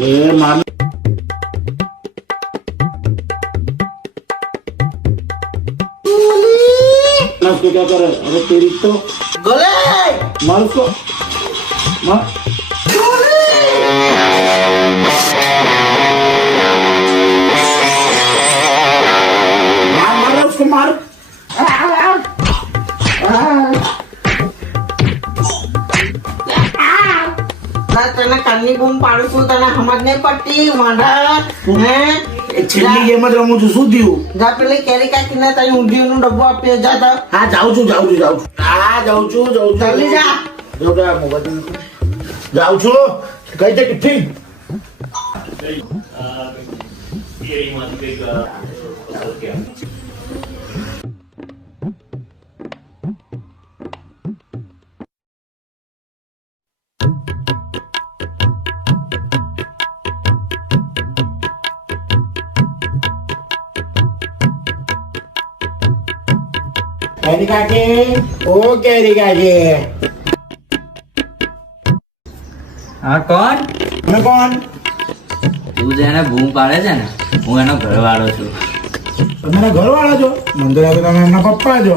એ મામી क्या कर अरे तेरी तो ગોલે मार उसको मार मार मार उसको मार ના તને કાનની બૂમ પાડું છું તને સમજ નહીં પડતી વાંઢા હે છેલ્લી ગેમ જ રમું છું શું થયું જા પેલી કેરી કાકીને તઈ ઊંધિયું નું ડબ્બો આપી જા તા હા જાઉં છું હા જાઉં છું જલ્દી જા જાઉં છું કઈ દે ટિફિન કેરી કાકી ઓ કેરી કાકી હા કોણ તમે કોણ તું જેને બૂમ પાડે છે ને હું એનો ઘરવાળો છું. તમે એના ઘરવાળા છો મને તો લાગે તમે એમના પપ્પા છો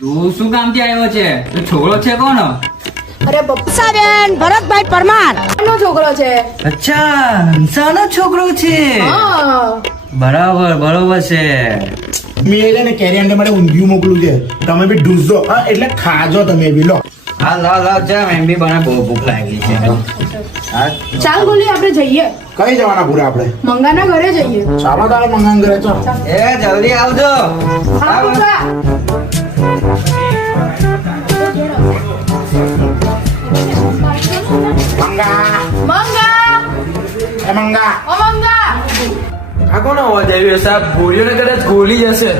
તું શું કામથી આવ્યો છે? તું છોકરો છે કોનો? અરે બપ્પાબેન ભરતભાઈ પરમાર નો છોકરો છે. અચ્છા હંસાનો છોકરો છે. બરાબર છે. મેં છે ને કેરી આંટે માટે ઊંધિયું મોકલું છે તમે બી ઢૂસજો હા એટલે ખાજો તમે બી લો હા લાવ જા એમ બી મને બહુ ભૂખ લાગી છે. હા ચાલ ગોલી આપણે જઈએ કઈ જવાના પૂરા આપણે મંગાના ઘરે જઈએ. ચાલો તારે મંગાન કરે છો એ જલ્દી આવજો. હા પપ્પા મંગા મંગા એ મંગા ઓ મંગા આ કોનો અવાજ આવ્યો સાહેબ? ગોળીઓને કદાચ ગોલી જશે.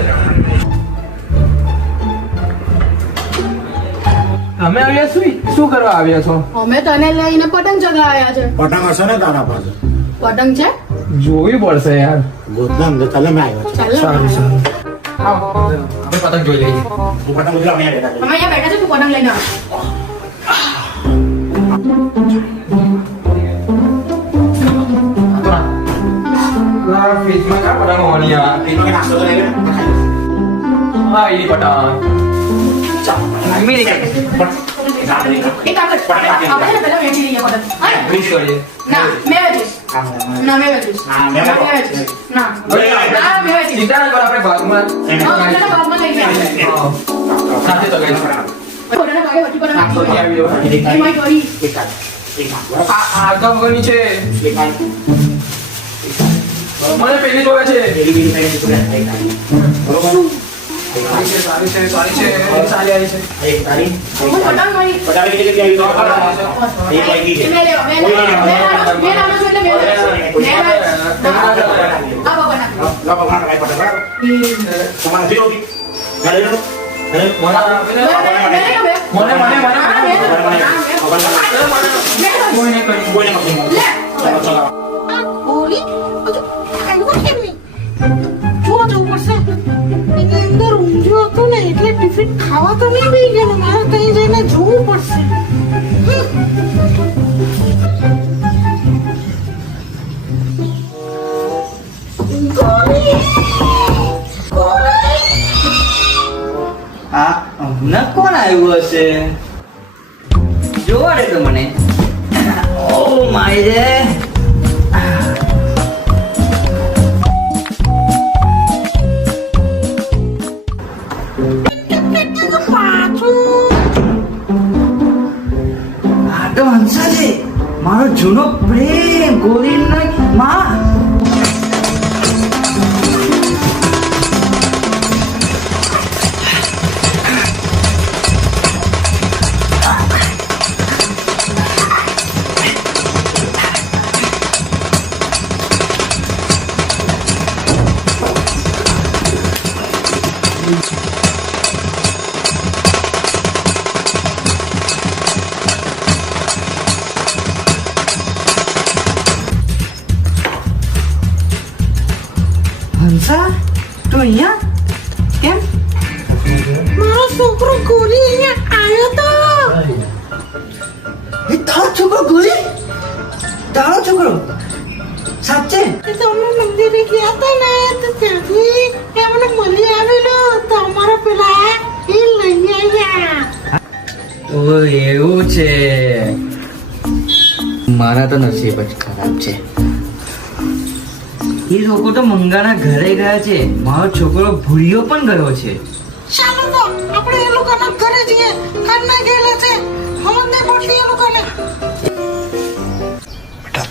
તમે આવ્યા શું કરવા આવ્યા છો? અમે તને લઈને પતંગ ચગાવ્યા છે. પતંગ હશે ને તારા પાસે પતંગ છે જોવી પડશે યાર. ગોતના અંદર ચાલે મેં આવ્યો ચાલો આપણે પતંગ જોઈ લઈએ. છું પતંગ ઉતરા અમે બેઠા અમે અહીંયા બેઠા છે તું પતંગ લઈને આવ. ફ્રીજમાં કા પતંગ હોવાની આ? નાસ્તો તો લઈ ગયો હા એ પતંગ. એક કામ કર આપણે પહેલા વેચી લઈએ પતંગ. હા? મિસ કરીએ. ના મેં વેચીશ. ના મેં વેચીશ. હા, મેં ના, મેં વેચીશ. ના ના મેં વેચીશ. ચિંતા ના કરો આપણે ભાગમાં હા તને ભાગમાં લઈ ગયા. સાથે તો ગઈ. પોતાના ભાગે વચ્ચે પતંગ નાસ્તો લઈ આવ્યો. એમાં કરી આ આગળ વગરની છે. મને પેલી જોવે છે. સારી છે સારી આવી છે. પતંગ મળી મેં લેવા મેં નાનો છું એટલે મેં આ બાબા ગોલી આવ્યો કેમ નહીં જોવા જવું પડશે એની અંદર ઊંધિયું હતું ને એટલે ટિફિન ખાવા તો નહીં બેસી ગયેલું મારે ત્યાં જઈને જોવું પડશે આ હમણાં કોણ આવ્યું હશે? જોવા દે તો મને. ઓ માય રે. આ તો હંસા છે મારો જૂનો પ્રેમ ગોવિંદનો માં. હંસા તું અહીંયા કેમ? મારો છોકરો ગોલી અહીંયા આવ્યો તો એ તારો છોકરો ગોલી? તારો છોકરો ઓહો એવું છે. મારા તો નસીબ જ ખરાબ છે. એ લોકો તો મંગાના ઘરે ગયા છે, મારો છોકરો ભૂલ્યો પણ ગયો છે. ચાલો તો આપણે એ લોકોના ઘરે જઈએ. ખાના ગયેલા છે હમને બોટલી એ લોકોને. बेटा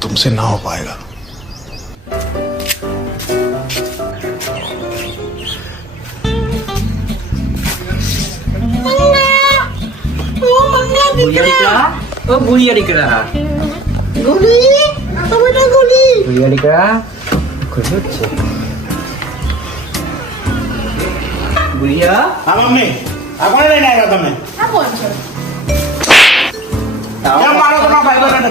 तुमसे ना हो पाएगा. મંગા ઓ મંગા દીકરા. ઓ ભૂલિયા દીકરા, ગોલી આ બેટા ગોલી. ભૂલિયા દીકરા ખુશ છે. ભૂલિયા હા મમ્મી, આ કોને લઈને આવ્યા તમે? આ કોણ છે? કેમ મારો તમારા ભાઈબંધને?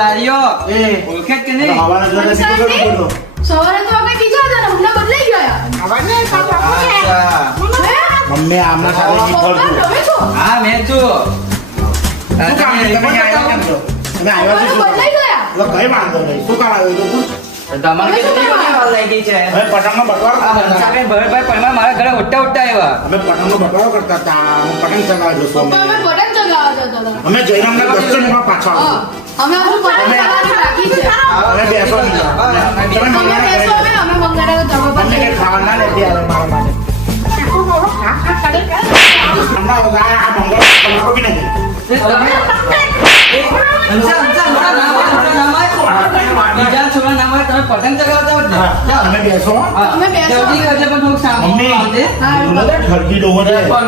લારીઓ એ ઓળખે કે નહીં? હવાના જોડે સીધું કરવું પડ્યું. સવારે તો આપણે બીજા હતા ને હમણાં બદલાઈ ગયા આવને પાપા અચ્છા. મમ્મી આમના સાથે શીખવાડ છું. તમે છો હા મેં છું. શું કામ છે? તમે આવ્યા કેમ છો? તમે આવ્યા છો શું કામ? બદલાઈ ગયા એટલે કઈ વાંધો નહીં. શું કામ આવ્યું હતું? તમારે કેટલી બધી વાર લાગી ગઈ છે. હવે પતંગનો બટવારો આ કરતા હતા. હંસાબેન ભરતભાઈ પરમાર મારા ઘરે ઉઠતા આવ્યા. અમે પતંગનો બટવારો કરતા હતા. હું પતંગ ચગાવવા ગયો છું. પપ્પા અમે બટન ચગાવવા જતા હતા અમે જયરામના દર્શનમાં પાછા હા, અમે આપણું બટન ચગાવવાની રાખી છે અમે બેસો નહીં. તમે તમે મંગાના બેસો ઘરે હવે અમે મંગાના ધર્મ પર તમને કઈ ખાવા ના લેતી આવે મારા માટે. હમણાં આ મંગળ તમારો બી નહીં. હંસા, હંસા, મારા નામ હોય, મારા નામ હોય. બીજા છોકરા નામ હોય, તમે પતંગ ચગાવતા હોત ને. હા, તમે બેસો. હા, તમે બેસો. જલ્દી કરજો પણ થોડુંક સામું મમ્મી આવજે. ઠરકી ડોહો છે. ઓ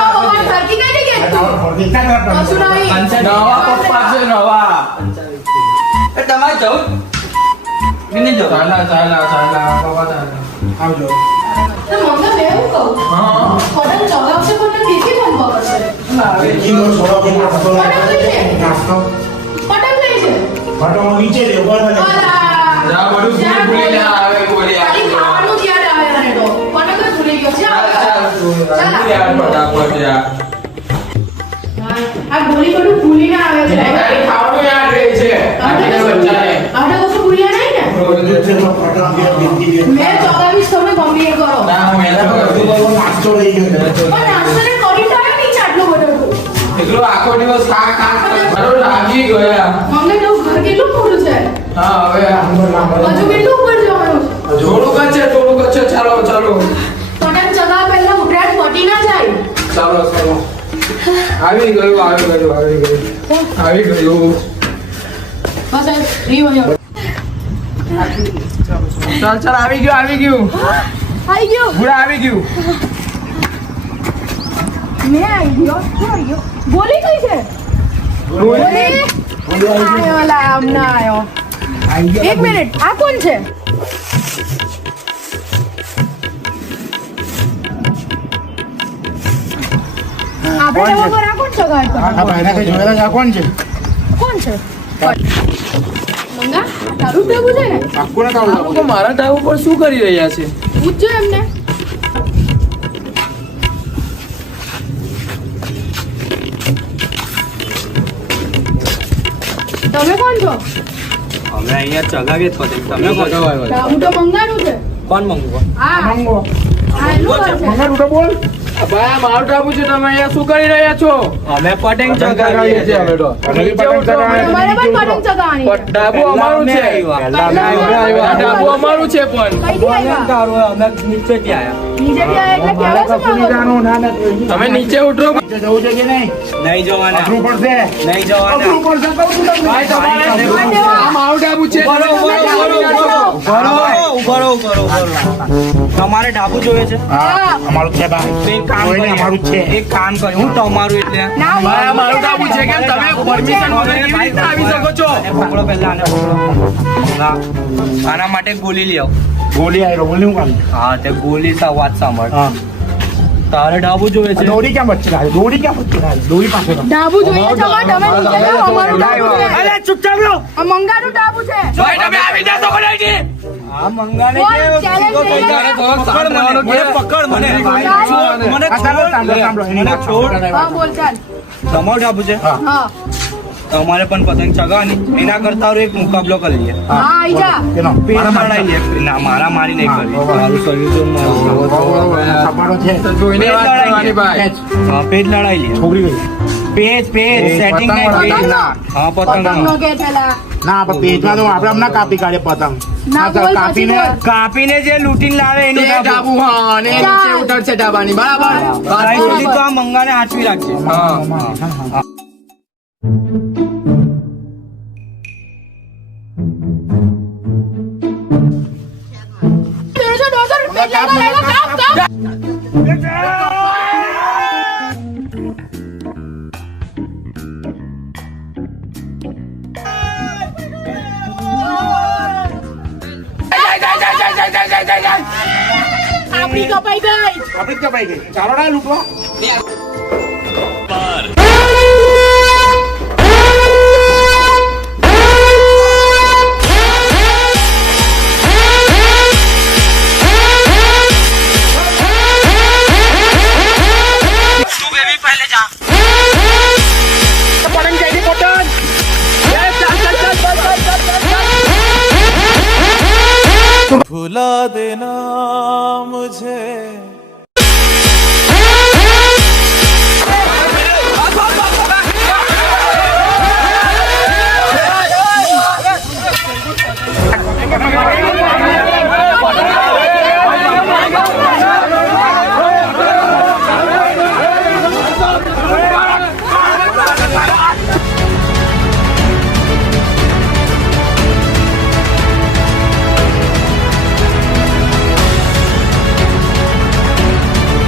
ભગવાન સરકી કઈ નહીં ગઈ ઠરકી ક્યાં કરતા? કશું નહીં હંસા, નવા પપ્પા છે નવા. એ તમારે જવું કે નહીં જવું? ચાલા ચાલા ચાલા પપ્પા ચાલા. આવજો. તો મંગા મેં એવું કહું હા. પતંગ ચગાવશે પણ તીખી પણ પકડશે કિલો સોળો કે નાસ્તો નાસ્તો પતંગ લઈ છે ફટો નીચે લે ઉપર મને. જા બધું ભૂલી ભૂલી ના આવે કોઈ ખાલી ખાવાનું જ યાદ આવે મને તો પતંગ જ ભૂલી ગયો છે આ ગોળી બધું ભૂલી ના આવે છે ખાવાનું યાદ રહે છે આને બચ્ચાને આપણે કશું ભૂલ્યા નહીં ને ફટો બે બિંદી બે. મેં ચગાવીશ તમે ગમે એ કરો ના હું એના પર નાસ્તો લઈ ગયો. પણ નાસ્તાને કરી તો આવે નહીં ચાટલો બધો એકલો આખો દિવસ ખા ખા મારો લાગી ગયા. મમ્મી તો ઘર કેટલું મોટું છે હા હવે હજુ કેટલું ઉપર જવાનું છે થોડુંક જ છે ચાલો ચાલો પતંગ ચગાવ પહેલા ઉભરાટ ફટી ના જાય ચાલો ચાલો આવી ગયું બસ આ ફ્રી હોય ચાલ આવી ગયું આવી ગયો પૂરા આવી ગયું મેં આવી ગયો શું આવી ગયો બોલી કઈ છે બોલી આયો લા હમણાં આયો એક મિનિટ આ કોણ છે આપણે તો વગર આ કોણ ચગાવતો આ ભાઈના કઈ જોયેલા છે? આ કોણ છે? કોણ છે મંગા તારું ટેબુ છે ને પાક્કું ને કાઢું. લોકો મારા ટાઈમ ઉપર શું કરી રહ્યા છે પૂછજો એમને તમે કોણ છો અમે અહીંયા ચગાવીએ જ પતંગ. તમે કોણ છો? હું તો મંગાનું છે કોણ મંગવો? હા મંગો. હા એનું ઘર છે મંગા તું તો બોલ. ભાઈ આ મારું ટાપુ છે તમે અહીંયા શું કરી રહ્યા છો અમે પતંગ ચગાવીએ છીએ. અમે તો તમે બી પતંગ ચગાવવા તમારે પણ પતંગ ચગાવવાની છે ડાબુ અમારું છે આ ડાબુ અમારું છે પણ કઈથી આવ્યા અમે નીચેથી આવ્યા. નીચેથી આવ્યા એટલે કહેવા શું માંગો છો? ના નથી. તમે નીચે ઉતરો નીચે જવું છે કે નહીં? નહીં જવાના, અઘરું પડશે. નહીં જવાના. અઘરું પડશે કહું છું તમને. ભાઈ તમારે આ મારું ડાબુ છે તમારે ડાબુ જોઈએ છે? હા, અમારું છે ભાઈ. તો એક કામ કોઈને કરીએ. અમારું જ છે. એક કામ કરી હું તમારું એટલે ના હું ભાઈ આ મારું ડાબુ છે કે તમે પરમિશન વગર કેવી રીતે આવી શકો છો આને પકડો પહેલા, આને પકડો. હા. આના માટે ગોલી લઈ આવો. ગોલી આવેલો બોલ હું કામ. હા તે ગોલી સા વાત સાંભળ. હા. તારે ડાબુ જોઈએ છે? દોરી ક્યાં વચ્ચે લાગે? દોરી ક્યાં વચ્ચે લાગે? દોરી પાસે લાગે. ડાબુ જોઈએ છે ભાઈ તમે નીચે જાઓ અમારું ડાબુ છે અરે ચૂપચાપ રહો. આ મંગાનું ડાબુ છે ભાઈ તમે આવી જશો કોલેજી આ મંગાને કોણ challenge લઈ તારે રહ્યા? થોડોક શાંત રહેવાનું મને કે પકડ મને. ચાલ. મને આ ચાલો, સાંભળો, સાંભળો. એની મને વાત છોડ. સાંભળો. હા બોલ ચાલ તમારું ડાબુ છે? હા અમારે પણ પતંગ ચગાવવાની એના કરતા હવે એક મુકાબલો કરી લઈએ હા આઈ જા કેનો? પેજ મારા લડાઈ લઈએ ના મારા મારી નહીં હા, કરવી બરાબર. મારું શરીર જો મારું ખબર છે જોઈને વાત કરવાની ભાઈ હા પેજ લડાઈ લઈએ છોકરી ગઈ પેજ સેટિંગ નહીં પેજ પતંગનો? હા પતંગનો પતંગ કે પેલા ના આપણે પેજમાં તો આપણે હમણાં કાપી કાઢીએ પતંગ ના, ચાલ, બોલ, કાપીને પછી બોલ. કાપીને જે લૂંટીને લાવે એનું તે ડાબુ હા અને નીચે ઉતરશે ડાબાની બરાબર તારી સુધી તો આ મંગાને હાચવી રાખજે હા તેરસો 200 રૂપિયા લેવા કાપ કાપ આપણી કપાઈ ગઈ આપણે જ કપાઈ ગઈ ચાલો ના લૂંટવા भुला देना मुझे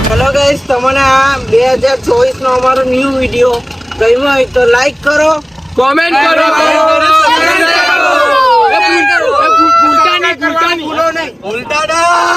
હેલો ગાઈસ તમને આ 2024 નો અમારો ન્યૂ વિડિયો ગમ્યો હોય તો લાઈક કરો કોમેન્ટ કરો ભૂલતા નહીં ઉલટા ના